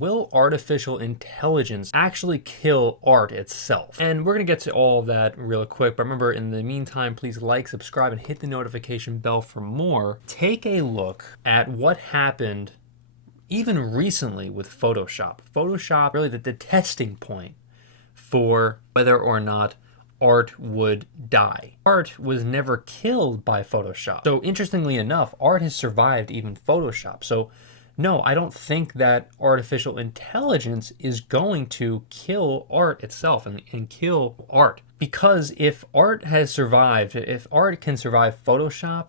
will artificial intelligence actually kill art itself? And we're going to get to all of that real quick, but remember, in the meantime, please like, subscribe, and hit the notification bell for more. Take a look at what happened even recently with Photoshop. Photoshop, really the testing point for whether or not art would die. Art was never killed by Photoshop. So interestingly enough, art has survived even Photoshop. So no, I don't think that artificial intelligence is going to kill art itself and kill art. Because if art has survived, if art can survive Photoshop,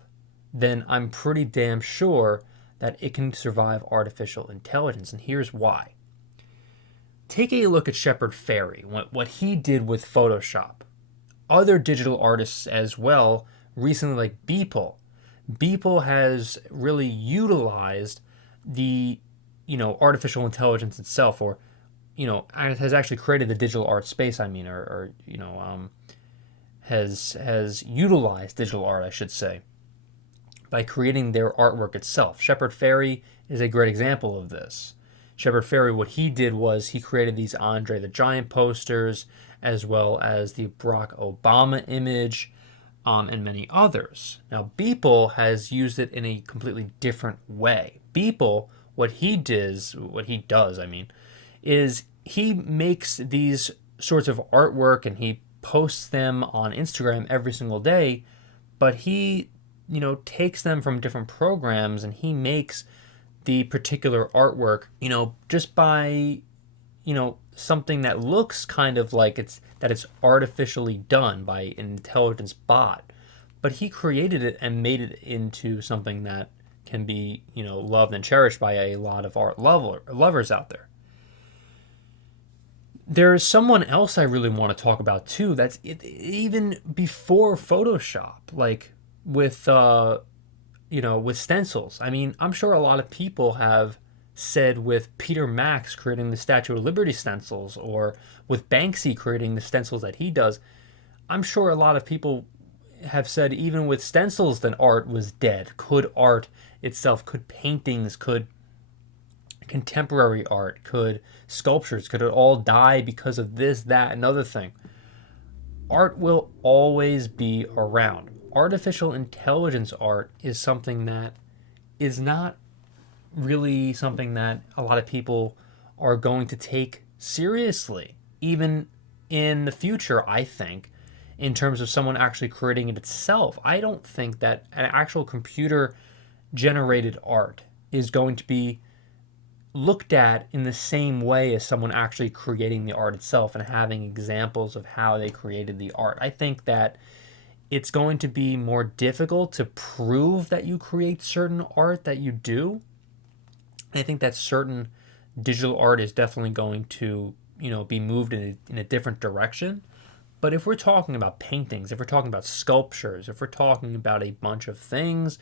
then I'm pretty damn sure that it can survive artificial intelligence. And here's why. Take a look at Shepard Fairey, what he did with Photoshop. Other digital artists as well, recently, like Beeple. Beeple has really utilized the, artificial intelligence itself, or, has actually created the digital art space, has utilized digital art, I should say, by creating their artwork itself. Shepard Fairey is a great example of this. Shepard Fairey, what he did was he created these Andre the Giant posters, as well as the Barack Obama image, and many others. Now, Beeple has used it in a completely different way. Beeple, what he does, is he makes these sorts of artwork and he posts them on Instagram every single day, but he, takes them from different programs and he makes the particular artwork, just by, something that looks kind of like it's artificially done by an intelligence bot, but he created it and made it into something that can be, loved and cherished by a lot of art lovers out there. There's someone else I really want to talk about too. That's even before Photoshop, like with with stencils. I mean, I'm sure a lot of people have said with Peter Max creating the Statue of Liberty stencils, or with Banksy creating the stencils that he does, I'm sure a lot of people have said even with stencils that art was dead. Could art itself, could paintings, could contemporary art, could sculptures, could it all die because of this, that, another thing? Art will always be around. Artificial intelligence art is something that is not really something that a lot of people are going to take seriously, even in the future, I think, in terms of someone actually creating it itself. I don't think that an actual computer generated art is going to be looked at in the same way as someone actually creating the art itself and having examples of how they created the art. I think that it's going to be more difficult to prove that you create certain art that you do. I think that certain digital art is definitely going to, be moved in a different direction. But if we're talking about paintings, if we're talking about sculptures, if we're talking about a bunch of things,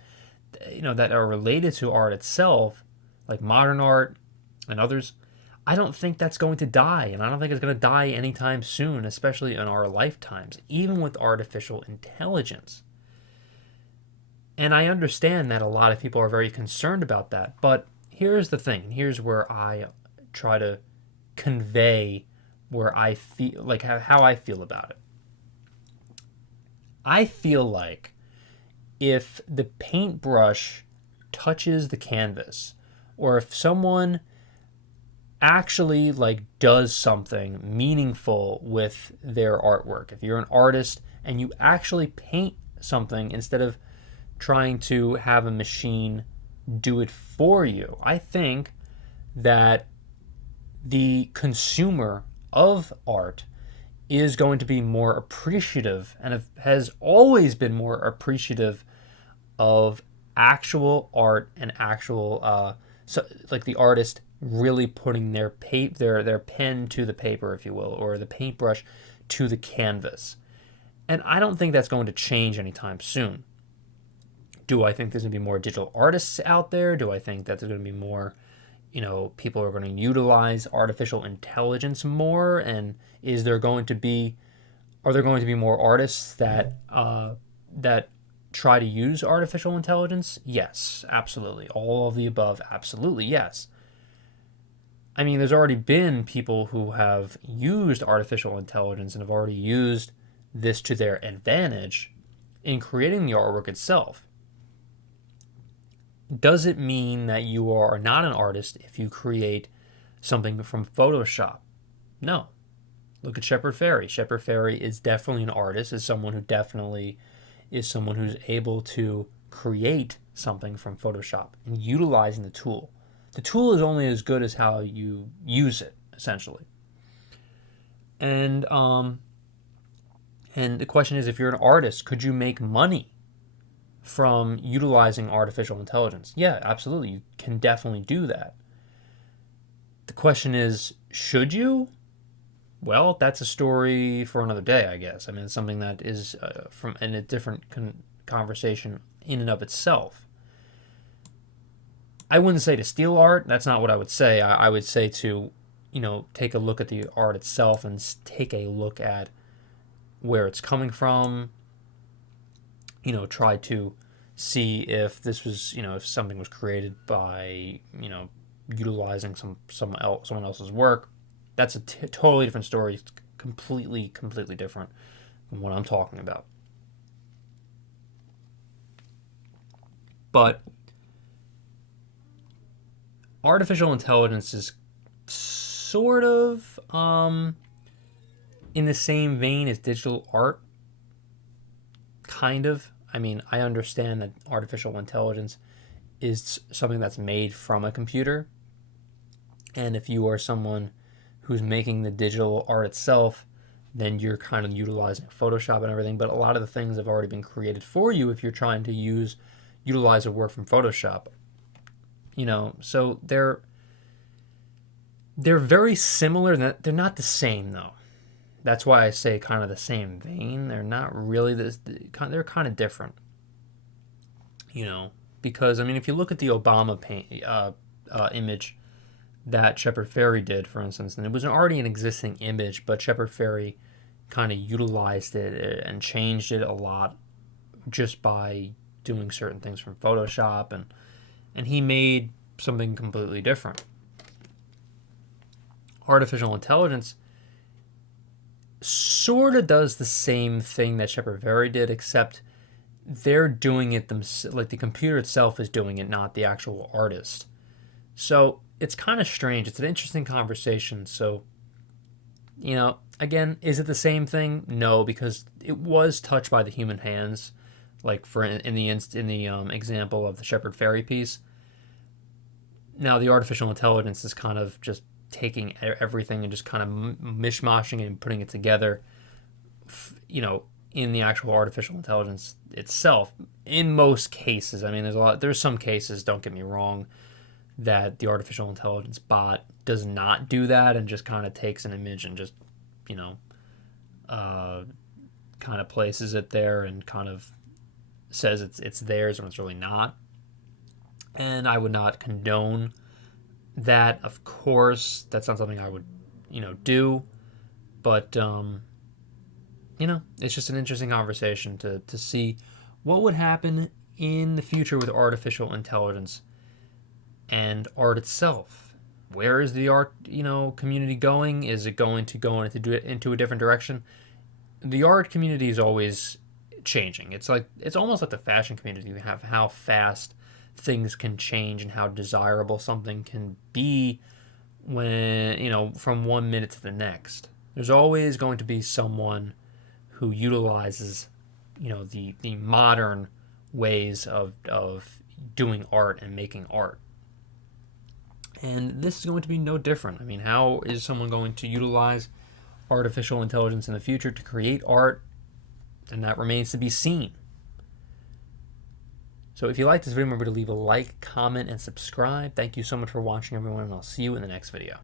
that are related to art itself, like modern art and others, I don't think that's going to die. And I don't think it's going to die anytime soon, especially in our lifetimes, even with artificial intelligence. And I understand that a lot of people are very concerned about that, but here's the thing. Here's where I try to convey where I feel, like how I feel about it. I feel like if the paintbrush touches the canvas, or if someone actually does something meaningful with their artwork, if you're an artist and you actually paint something instead of trying to have a machine do it for you, I think that the consumer of art is going to be more appreciative and has always been more appreciative of actual art and actual the artist really putting their pen to the paper, if you will, or the paintbrush to the canvas. And I don't think that's going to change anytime soon. Do I think there's going to be more digital artists out there? Do I think that there's going to be more, people are going to utilize artificial intelligence more? And are there going to be more artists that try to use artificial intelligence? Yes, absolutely. All of the above, absolutely, yes. I mean, there's already been people who have used artificial intelligence and have already used this to their advantage in creating the artwork itself. Does it mean that you are not an artist if you create something from Photoshop? No. Look at Shepard Fairey. Shepard Fairey is definitely an artist, is someone who definitely is someone who's able to create something from Photoshop and utilizing the tool. The tool is only as good as how you use it, essentially. And and the question is, if you're an artist, could you make money from utilizing artificial intelligence? Yeah, absolutely. You can definitely do that. The question is, should you? Well, that's a story for another day, I guess. I mean, it's something that is from in a different conversation in and of itself. I wouldn't say to steal art. That's not what I would say. I would say to, take a look at the art itself and take a look at where it's coming from. Try to see if this was, if something was created by, utilizing someone else's work. That's a totally different story. It's completely different than what I'm talking about. But artificial intelligence is sort of in the same vein as digital art. Kind of. I mean, I understand that artificial intelligence is something that's made from a computer. And if you are someone who's making the digital art itself, then you're kind of utilizing Photoshop and everything. But a lot of the things have already been created for you if you're trying to utilize a work from Photoshop. So they're very similar. They're not the same though. That's why I say kind of the same vein. They're not really this. They're kind of different. Because I mean, if you look at the Obama image that Shepard Fairey did, for instance, and it was already an existing image, but Shepard Fairey kind of utilized it and changed it a lot just by doing certain things from Photoshop, and he made something completely different. Artificial intelligence sort of does the same thing that Shepard Fairey did, except they're doing it themselves. Like the computer itself is doing it, not the actual artist. So it's kind of strange. It's an interesting conversation. So, again, is it the same thing? No, because it was touched by the human hands, like for in the example of the Shepard Fairey piece. Now the artificial intelligence is kind of just taking everything and just kind of mishmashing it and putting it together, in the actual artificial intelligence itself. In most cases, I mean, there's some cases, don't get me wrong, that the artificial intelligence bot does not do that and just kind of takes an image and just, kind of places it there and kind of says it's theirs when it's really not. And I would not condone that, of course. That's not something I would, do. But, it's just an interesting conversation to see what would happen in the future with artificial intelligence and art itself. Where is the art, community going? Is it going to go into a different direction? The art community is always changing. It's almost like the fashion community. We have how fast things can change and how desirable something can be when, from 1 minute to the next. There's always going to be someone who utilizes, the modern ways of doing art and making art. And this is going to be no different. I mean, how is someone going to utilize artificial intelligence in the future to create art? And that remains to be seen. So if you like this video, remember to leave a like, comment, and subscribe. Thank you so much for watching, everyone, and I'll see you in the next video.